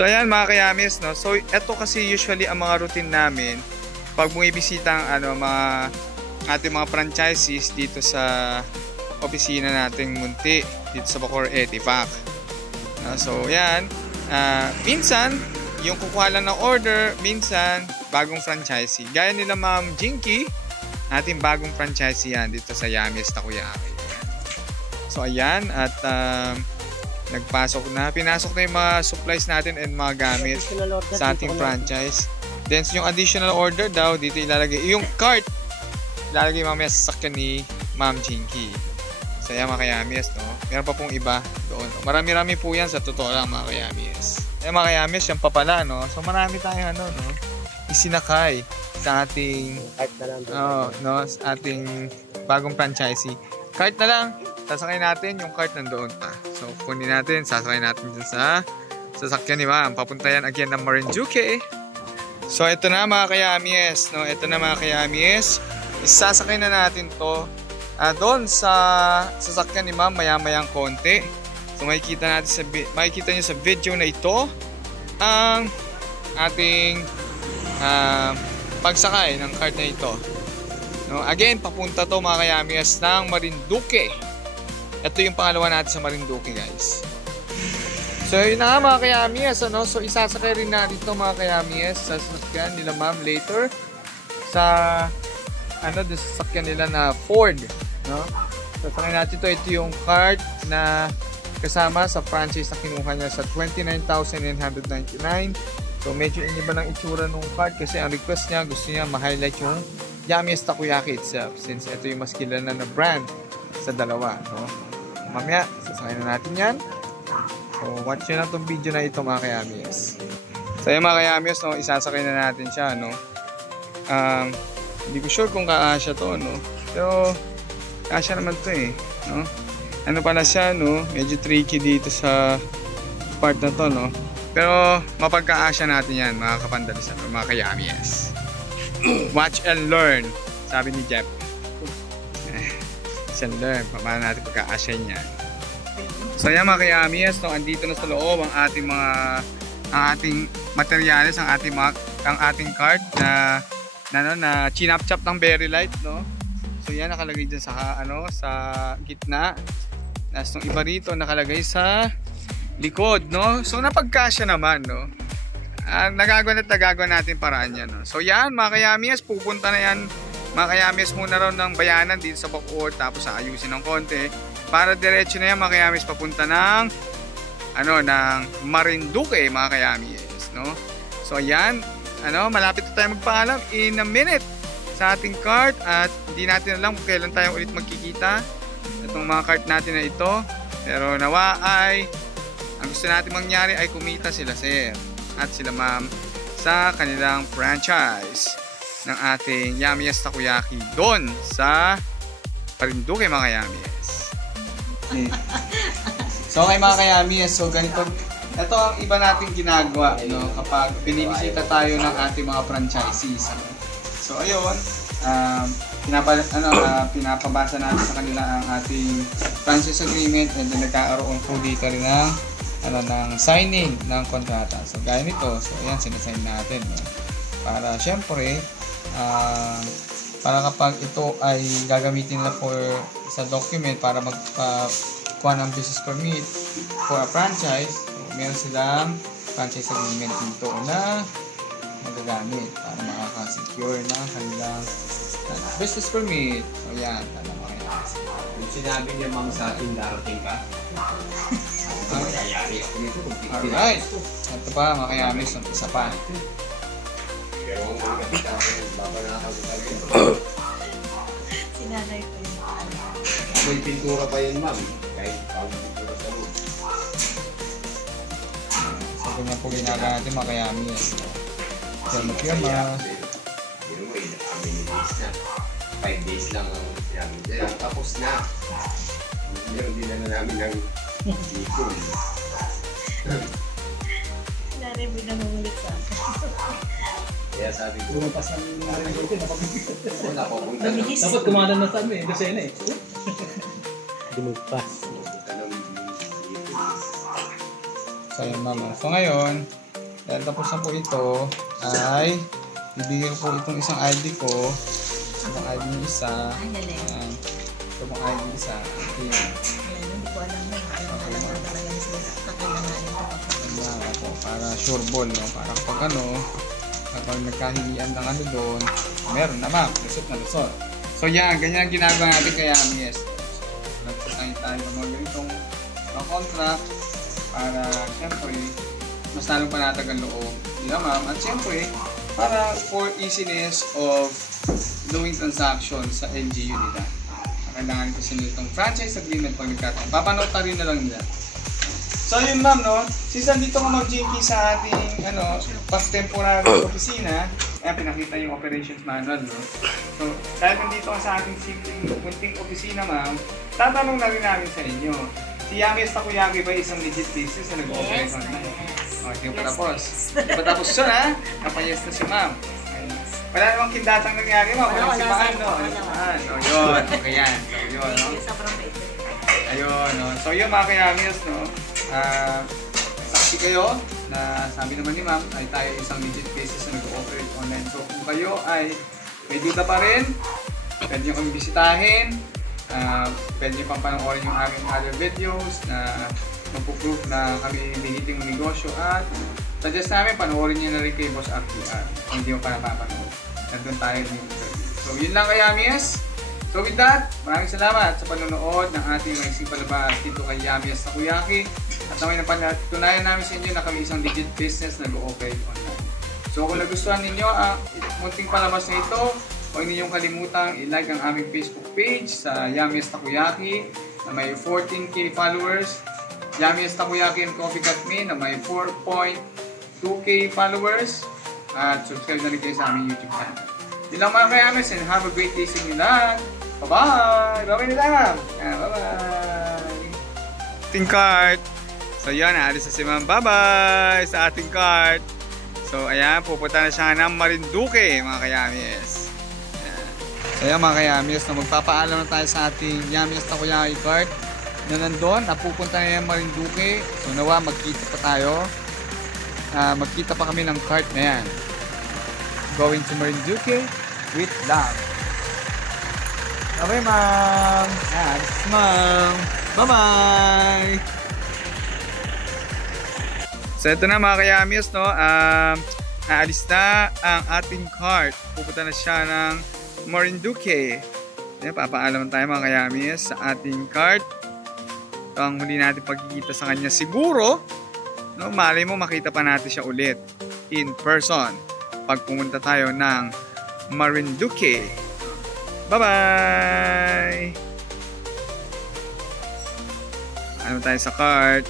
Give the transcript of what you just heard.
So ayan mga kayamis, no? So ito kasi usually ang mga routine namin pag bumibisita ang mga ating mga franchisees dito sa opisina nating Munti dito sa Bacoor Edivac. So yan, minsan yung kukuha lang ng order, minsan bagong franchisee. Gaya nila Ma'am Jinky, ating bagong franchisee yan dito sa Yummiest Takoyaki. So ayan, at pinasok na yung mga supplies natin and mga gamit sa ating franchise. Then yung additional order daw dito ilalagay, yung cart ilalagay mamaya sa sasakyan ni Ma'am Jinky. So yan mga kayamis, no? Meron pa pong iba doon. Marami-rami po yan sa totoo lang mga kayamis. Yan mga kayamis, yan pa pala, no? So marami tayong no? Isinakay sa ating sa ating bagong franchisee. Cart na lang, sasakay natin yung cart nandoon pa. So kunin natin, sasakay natin dun sa sasakyan ni Ma'am. Papunta yan again ng Marinduque. So ito na mga kayamis, no? Ito na mga kayamis. Isasakay na natin to doon sa sasakyan ni Ma'am maya-mayang konti. So makikita niyo sa video na ito ang ating pagsakay ng cart na ito. No, again, papunta to mga kayamis ng Marinduque. Ito yung pangalawa natin sa Marinduque, guys. So yun na nga mga kayamis, so isasakay rin natin ito mga kayamis sa sasakyan nila Ma'am later sa sasakyan nila na Ford, no? Sasakyan natin ito yung cart na kasama sa franchise na kinuha niya sa 29,999. So medyo iniba ng itsura ng cart kasi ang request niya, gusto niya ma-highlight yung Yummiest Takoyaki itself since ito yung mas kilala na brand sa dalawa, no? Mamaya sasakyan na natin yan. So watch nyo na itong video na ito mga kayamis. So yung mga kayamis, no, isasakay na natin siya, no? Hindi ko sure kung kaasya to, no? Pero kaasya naman to no? Ano pala siya, no? Medyo tricky dito sa part na to, no? Pero mapagkaasya natin yan mga kapandalisan, mga kayamis. Watch and learn, sabi ni Jeff. Watch and learn, paano natin pagkaasya niyan. So yan mga kayamis, no? Andito na sa loob ang ating materyales, ang ating cart na chinap-chap ng Berry Light, no? So yan nakalagay dyan sa sa gitna. Tapos yung iba rito nakalagay sa likod, no? So napagkasya naman, no? Nagagawa natin paraan yan, no? So yan mga kayamis, pupunta na yan mga kayamis muna raw ng Bayanan dito sa Bacoor, tapos aayusin ng konti para diretso na yan mga kayamis papunta ng ng Marinduque mga kayamis, no? So ayan, malapit na tayo magpaalam in a minute sa ating cart at hindi natin alam kung kailan tayo ulit magkikita itong mga cart natin na ito, pero nawa ay ang gusto natin mangyari ay kumita sila sir at sila ma'am sa kanilang franchise ng ating Yummiest Takoyaki doon sa Marinduque mga kayamis. So okay mga kayamis, so ganito ito ang iba nating ginagawa, no, kapag binibisita tayo ng ating mga franchisees. So ayun, pinapabasa natin sa kanila ang ating franchise agreement and then nagkakaroon po dito rin ng signing ng kontrata. So gaya nito, so ayan, sinasign natin, no, para syempre para kapag ito ay gagamitin nila sa document para magkuha ng business permit for a franchise, meron silang franchise agreement dito na magagamit para makaka-secure ng kanilang business permit. So yan, alam mo yan. Kung sinabi niya ma'am sa atin, darating ka. Alright. Ito pa, mga kayamis, ang isa pa. Pero kung magkakita ko, babalakaw Sinanay ko yung may pintura pa yan ma'am. Kahit pag pintura sa loob. So ganyan po ginagawa natin mga kayamis. Pirma. Pero mo, days na. 5 days lang ang namin dyan. Tapos na. Meron din na namin ng ikon. Sinanay mo na mumulit sa akin. Kaya sabi ko, Lumabas ang narinig ko, wala ko kung Mabilis. dapat kumanan na sa amin, kasi na Lumagpas. So yun mama. So ngayon, Dahil tapos na po ito, ay bibigyan ko po itong isang ID ko. Itong ID ng isa. Ay, galing. Ayan. Itong ID isa. Ayan. Hindi ko alam na. Alam ko talaga sila kakailanganin ko. Ayan ako, para sure ball, no? Para kapag nagkahilian ng ano doon, meron na ma'am. Lusot na lusot. So yan, ganyan ang ginagawa natin kaya yes. Nagputangin tayo ng mga ganitong contract para syempre mas lalong panatag ang loob nila ma'am at syempre para for easiness of doing transaction sa LGU nila. Kailangan kasi nitong franchise agreement pag nagkataon. Papanood rin na lang nila. So yun ma'am, no? Since nandito ka mag-JP sa ating past-temporary opisina, ayan, pinakita yung operations manual, no? So, dahil nandito ka sa ating simpleng munting opisina ma'am, tatanong na rin namin sa inyo. Si Yamis Takoyaki ba isang legit business na nag-operate online? O, hindi pa tapos. Hindi pa tapos yun, ha? Napayes na si ma'am. Wala namang kindatang nangyari ma'am. Walang sipahan, no? Walang sipahan. O, yun. Okay yan. So, yun, no? Ayun, no? So, yun mga kayamis, no? Saksi kayo na sabi naman ni ma'am ay tayo isang legit business na nag-operate online. So kung kayo ay may duda pa rin, pwede nyo kami bisitahin, pwede nyo pang panoorin yung aming other videos na magpuprove na kami legitimong negosyo at suggest namin panoorin nyo na rin kay Boss RPR kung hindi mo pa napapanood. Nandun tayo din. So yun lang kaya Yamis. So with that, maraming salamat sa panonood ng ating maising palabas dito kay Yamis Takoyaki. At naman napatunayan namin sa inyo na kami isang legit business na nag-operate online. So kung nagustuhan ninyo ang munting palabas na ito, huwag ninyong kalimutang i-like ang aming Facebook page sa Yamis Takoyaki na may 14K followers, Yamis Takoyaki and Coffee Cut Me na may 4.2K followers, at subscribe na rin kayo sa aming YouTube channel. Yun lang mga kayamis, and have a great day sa inyo lahat. Bye-bye! Bye-bye na lang! Bye-bye! Ating cart! So yun, naalis na si ma'am. Bye-bye sa ating cart. So ayan, pupunta na siya ng Marinduque mga kayamis. Ayan. So ayan mga kayamis, so, magpapaalam na tayo sa ating Yamis Takoyaki cart na nandun, napupunta na yung Marinduque. So nawa, magkita pa tayo. Magkita pa kami ng cart na yan. Going to Marinduque with love. Bye-bye ma'am. Yes, ma'am. Bye-bye. So ito na mga kayamis, no? Aalis na ang ating cart. Pupunta na siya ng Marinduque. Ayan, papaalam tayo mga kayamis sa ating cart. Ito ang huli natin pagkikita sa kanya. Siguro, no, malay mo makita pa natin siya ulit in person pag pumunta tayo ng Marinduque. Bye-bye! Ano tayo sa cart?